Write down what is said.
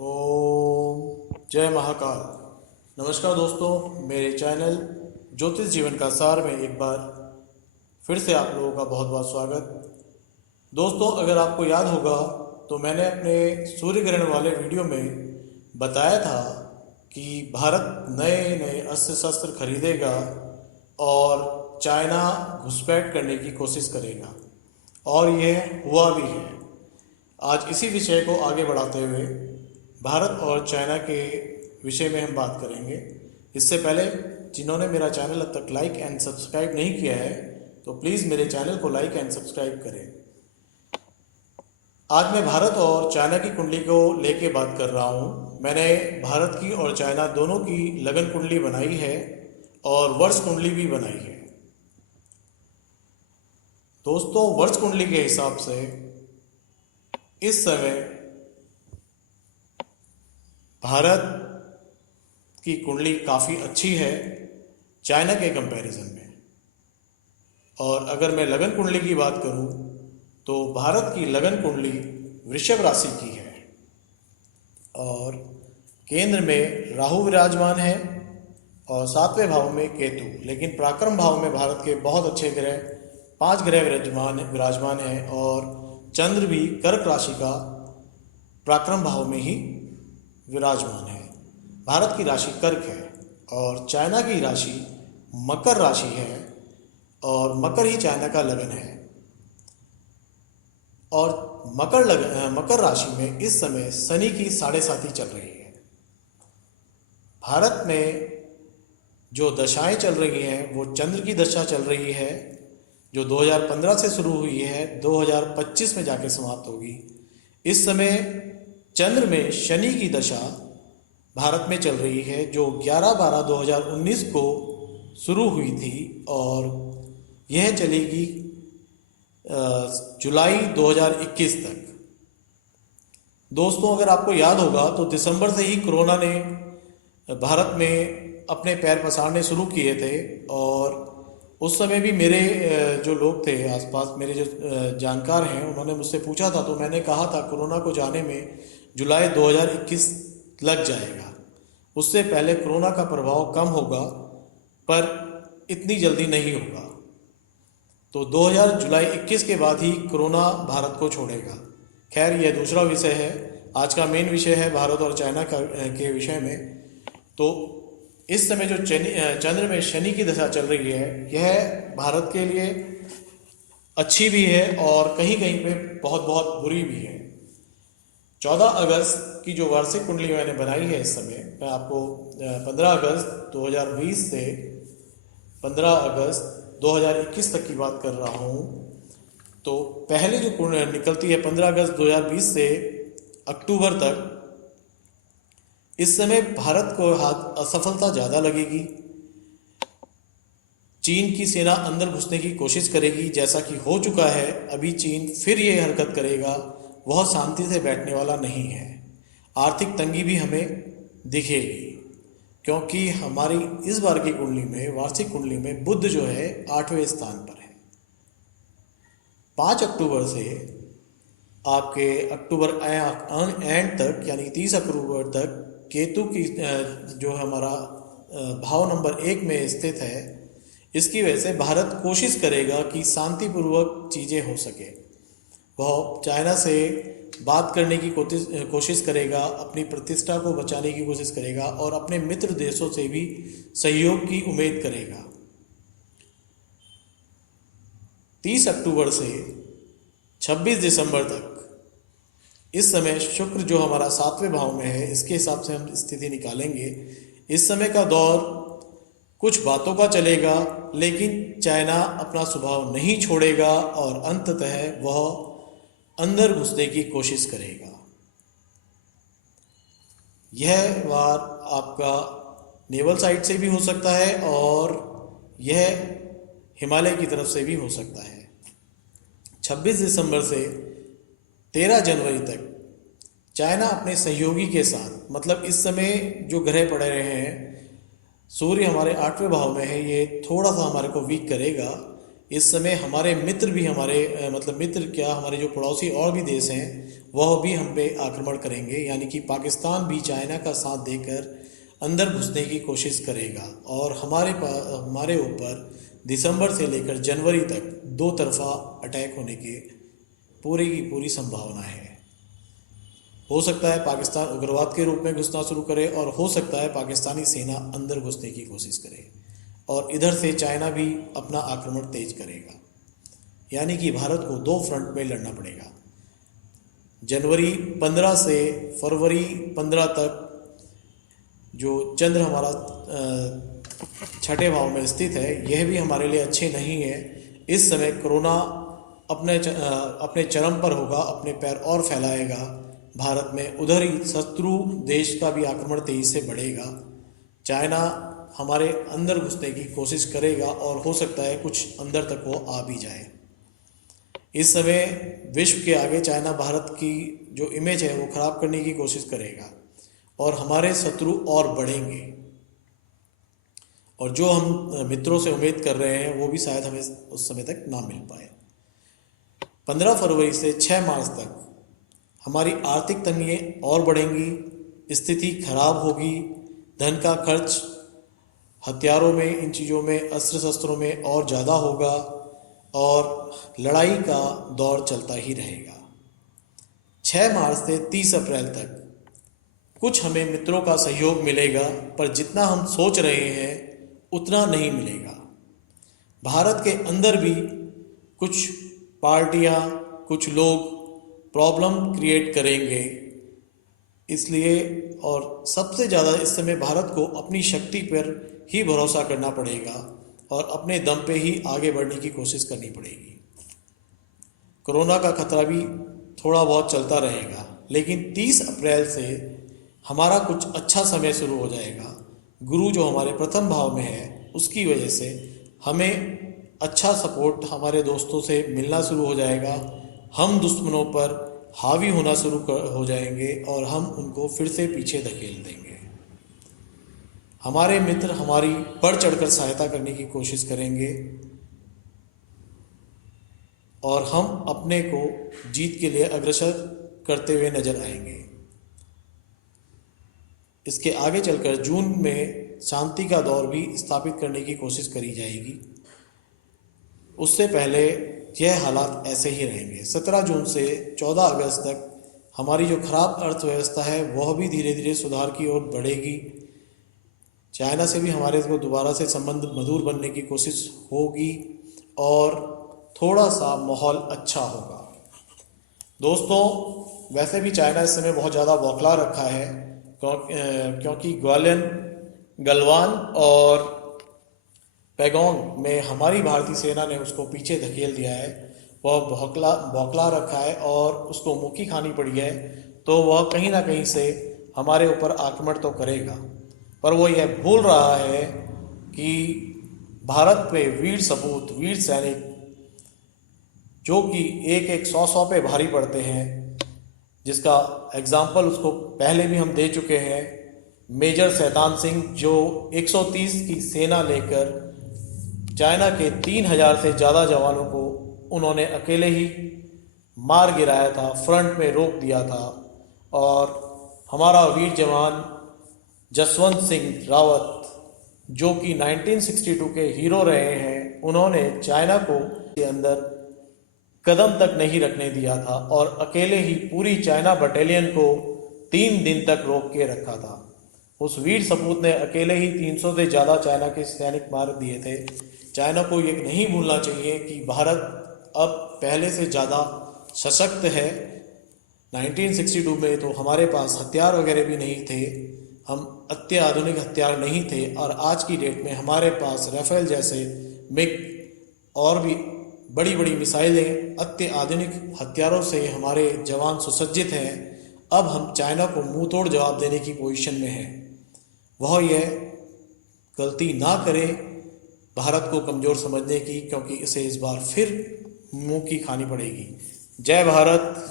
ओम जय महाकाल। नमस्कार दोस्तों, मेरे चैनल ज्योतिष जीवन का सार में एक बार फिर से आप लोगों का बहुत बहुत स्वागत। दोस्तों, अगर आपको याद होगा तो मैंने अपने सूर्य ग्रहण वाले वीडियो में बताया था कि भारत नए नए अस्त्र शस्त्र खरीदेगा और चाइना घुसपैठ करने की कोशिश करेगा, और यह हुआ भी है। आज इसी विषय को आगे बढ़ाते हुए भारत और चाइना के विषय में हम बात करेंगे। इससे पहले जिन्होंने मेरा चैनल अब तक लाइक एंड सब्सक्राइब नहीं किया है तो प्लीज़ मेरे चैनल को लाइक एंड सब्सक्राइब करें। आज मैं भारत और चाइना की कुंडली को लेके बात कर रहा हूँ। मैंने भारत की और चाइना दोनों की लगन कुंडली बनाई है और वर्ष कुंडली भी बनाई है। दोस्तों, वर्ष कुंडली के हिसाब से इस समय भारत की कुंडली काफ़ी अच्छी है चाइना के कंपैरिजन में। और अगर मैं लगन कुंडली की बात करूं तो भारत की लगन कुंडली वृषभ राशि की है और केंद्र में राहु विराजमान है और 7वें भाव में केतु। लेकिन पराक्रम भाव में भारत के बहुत अच्छे ग्रह 5 ग्रह विराजमान हैं और चंद्र भी कर्क राशि का पराक्रम भाव में ही विराजमान है। भारत की राशि कर्क है और चाइना की राशि मकर राशि है और मकर ही चाइना का लगन है। और मकर राशि में इस समय शनि की 7.5 चल रही है। भारत में जो दशाएं चल रही हैं वो चंद्र की दशा चल रही है, जो 2015 से शुरू हुई है 2025 में जाके समाप्त होगी। इस समय चंद्र में शनि की दशा भारत में चल रही है, जो 11/12/2019 को शुरू हुई थी और यह चलेगी जुलाई 2021 तक। दोस्तों, अगर आपको याद होगा तो दिसंबर से ही कोरोना ने भारत में अपने पैर पसारने शुरू किए थे और उस समय भी मेरे जो लोग थे आसपास, मेरे जो जानकार हैं, उन्होंने मुझसे पूछा था तो मैंने कहा था कोरोना को जाने में जुलाई 2021 लग जाएगा। उससे पहले कोरोना का प्रभाव कम होगा पर इतनी जल्दी नहीं होगा। तो जुलाई 21 के बाद ही कोरोना भारत को छोड़ेगा। खैर, यह दूसरा विषय है। आज का मेन विषय है भारत और चाइना के विषय में। तो इस समय जो चंद्र में शनि की दशा चल रही है, यह भारत के लिए अच्छी भी है और कहीं कहीं पे बहुत बहुत बुरी भी है। 14 अगस्त की जो वार्षिक कुंडली मैंने बनाई है, इस समय मैं आपको 15 अगस्त 2020 से 15 अगस्त 2021 तक की बात कर रहा हूँ। तो पहले जो कुंडली निकलती है 15 अगस्त 2020 से अक्टूबर तक, इस समय भारत को असफलता ज़्यादा लगेगी। चीन की सेना अंदर घुसने की कोशिश करेगी, जैसा कि हो चुका है। अभी चीन फिर ये हरकत करेगा, वह शांति से बैठने वाला नहीं है। आर्थिक तंगी भी हमें दिखेगी क्योंकि हमारी इस बार की कुंडली में, वार्षिक कुंडली में, बुध जो है 8वें स्थान पर है। 5 अक्टूबर से आपके अक्टूबर एंड तक यानी 30 अक्टूबर तक केतु की जो हमारा भाव नंबर 1 में स्थित है, इसकी वजह से भारत कोशिश करेगा कि शांतिपूर्वक चीज़ें हो सके। वह चाइना से बात करने की कोशिश करेगा, अपनी प्रतिष्ठा को बचाने की कोशिश करेगा और अपने मित्र देशों से भी सहयोग की उम्मीद करेगा। 30 अक्टूबर से 26 दिसंबर तक इस समय शुक्र जो हमारा 7वें भाव में है, इसके हिसाब से हम स्थिति निकालेंगे। इस समय का दौर कुछ बातों का चलेगा, लेकिन चाइना अपना स्वभाव नहीं छोड़ेगा और अंततः वह अंदर घुसने की कोशिश करेगा। यह वार आपका नेवल साइड से भी हो सकता है और यह हिमालय की तरफ से भी हो सकता है। 26 दिसंबर से 13 जनवरी तक चाइना अपने सहयोगी के साथ, मतलब इस समय जो ग्रह पड़े रहे हैं, सूर्य हमारे 8वें भाव में है, ये थोड़ा सा हमारे को वीक करेगा। इस समय हमारे मित्र भी मतलब मित्र क्या, हमारे जो पड़ोसी और भी देश हैं वह भी हम पे आक्रमण करेंगे, यानी कि पाकिस्तान भी चाइना का साथ देकर अंदर घुसने की कोशिश करेगा। और हमारे ऊपर दिसंबर से लेकर जनवरी तक दो तरफा अटैक होने की पूरी संभावना है। हो सकता है पाकिस्तान उग्रवाद के रूप में घुसना शुरू करे, और हो सकता है पाकिस्तानी सेना अंदर घुसने की कोशिश करे, और इधर से चाइना भी अपना आक्रमण तेज करेगा। यानी कि भारत को दो फ्रंट में लड़ना पड़ेगा। जनवरी 15 से फरवरी 15 तक जो चंद्र हमारा छठे भाव में स्थित है, यह भी हमारे लिए अच्छे नहीं है। इस समय कोरोना अपने चरम पर होगा, अपने पैर और फैलाएगा भारत में। उधर ही शत्रु देश का भी आक्रमण तेजी से बढ़ेगा। चाइना हमारे अंदर घुसने की कोशिश करेगा, और हो सकता है कुछ अंदर तक वो आ भी जाए। इस समय विश्व के आगे चाइना भारत की जो इमेज है वो खराब करने की कोशिश करेगा, और हमारे शत्रु और बढ़ेंगे। और जो हम मित्रों से उम्मीद कर रहे हैं वो भी शायद हमें उस समय तक ना मिल पाए। 15 फरवरी से 6 मार्च तक हमारी आर्थिक तंगी और बढ़ेंगी, स्थिति खराब होगी, धन का खर्च हथियारों में, इन चीज़ों में, अस्त्र शस्त्रों में और ज़्यादा होगा, और लड़ाई का दौर चलता ही रहेगा। 6 मार्च से 30 अप्रैल तक कुछ हमें मित्रों का सहयोग मिलेगा, पर जितना हम सोच रहे हैं उतना नहीं मिलेगा। भारत के अंदर भी कुछ पार्टियां, कुछ लोग प्रॉब्लम क्रिएट करेंगे, इसलिए और सबसे ज़्यादा इस समय भारत को अपनी शक्ति पर ही भरोसा करना पड़ेगा, और अपने दम पे ही आगे बढ़ने की कोशिश करनी पड़ेगी। कोरोना का खतरा भी थोड़ा बहुत चलता रहेगा, लेकिन 30 अप्रैल से हमारा कुछ अच्छा समय शुरू हो जाएगा। गुरु जो हमारे प्रथम भाव में है, उसकी वजह से हमें अच्छा सपोर्ट हमारे दोस्तों से मिलना शुरू हो जाएगा। हम दुश्मनों पर हावी होना शुरू हो जाएंगे, और हम उनको फिर से पीछे धकेल देंगे। हमारे मित्र हमारी बढ़ चढ़कर सहायता करने की कोशिश करेंगे, और हम अपने को जीत के लिए अग्रसर करते हुए नजर आएंगे। इसके आगे चलकर जून में शांति का दौर भी स्थापित करने की कोशिश करी जाएगी। उससे पहले यह हालात ऐसे ही रहेंगे। 17 जून से 14 अगस्त तक हमारी जो खराब अर्थव्यवस्था है वह भी धीरे धीरे सुधार की ओर बढ़ेगी। चाइना से भी हमारे को दोबारा से संबंध मधुर बनने की कोशिश होगी, और थोड़ा सा माहौल अच्छा होगा। दोस्तों, वैसे भी चाइना इस समय बहुत ज़्यादा बौखला रखा है, क्योंकि ग्वालियन, गलवान और पैगोंग में हमारी भारतीय सेना ने उसको पीछे धकेल दिया है। वह बौखला रखा है और उसको मुक्की खानी पड़ी है, तो वह कहीं ना कहीं से हमारे ऊपर आक्रमण तो करेगा। पर वो यह भूल रहा है कि भारत पे वीर सपूत, वीर सैनिक जो कि एक एक 100 पे भारी पड़ते हैं, जिसका एग्जाम्पल उसको पहले भी हम दे चुके हैं। मेजर शैतान सिंह जो 130 की सेना लेकर चाइना के 3000 से ज़्यादा जवानों को उन्होंने अकेले ही मार गिराया था, फ्रंट में रोक दिया था। और हमारा वीर जवान जसवंत सिंह रावत जो कि 1962 के हीरो रहे हैं, उन्होंने चाइना को के अंदर कदम तक नहीं रखने दिया था, और अकेले ही पूरी चाइना बटालियन को 3 दिन तक रोक के रखा था। उस वीर सपूत ने अकेले ही 300 से ज़्यादा चाइना के सैनिक मार दिए थे। चाइना को ये नहीं भूलना चाहिए कि भारत अब पहले से ज़्यादा सशक्त है। 1962 में तो हमारे पास हथियार वगैरह भी नहीं थे, हम अत्याधुनिक हथियार नहीं थे, और आज की डेट में हमारे पास राफेल जैसे मिग और भी बड़ी बड़ी मिसाइलें, अत्याधुनिक हथियारों से हमारे जवान सुसज्जित हैं। अब हम चाइना को मुंह तोड़ जवाब देने की पोजीशन में हैं। वह यह गलती ना करे भारत को कमज़ोर समझने की, क्योंकि इसे इस बार फिर मुंह की खानी पड़ेगी। जय भारत।